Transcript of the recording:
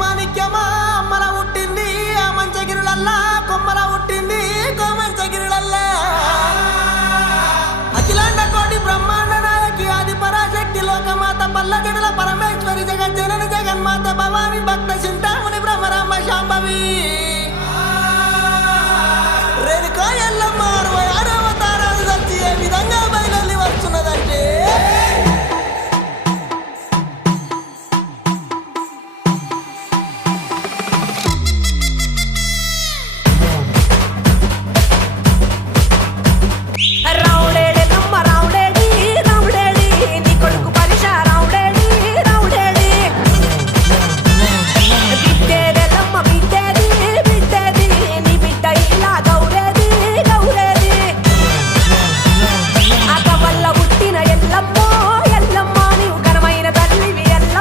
మాణిక్యమా అమ్మల పుట్టింది ఆ మంచగిరులల్లా కొమ్మల పుట్టింది కోమంచగిరులల్లా అఖిలాండ కోటి బ్రహ్మాండ నాయకి ఆది పరాశక్తి లోకమాత పల్లగడుల పరమే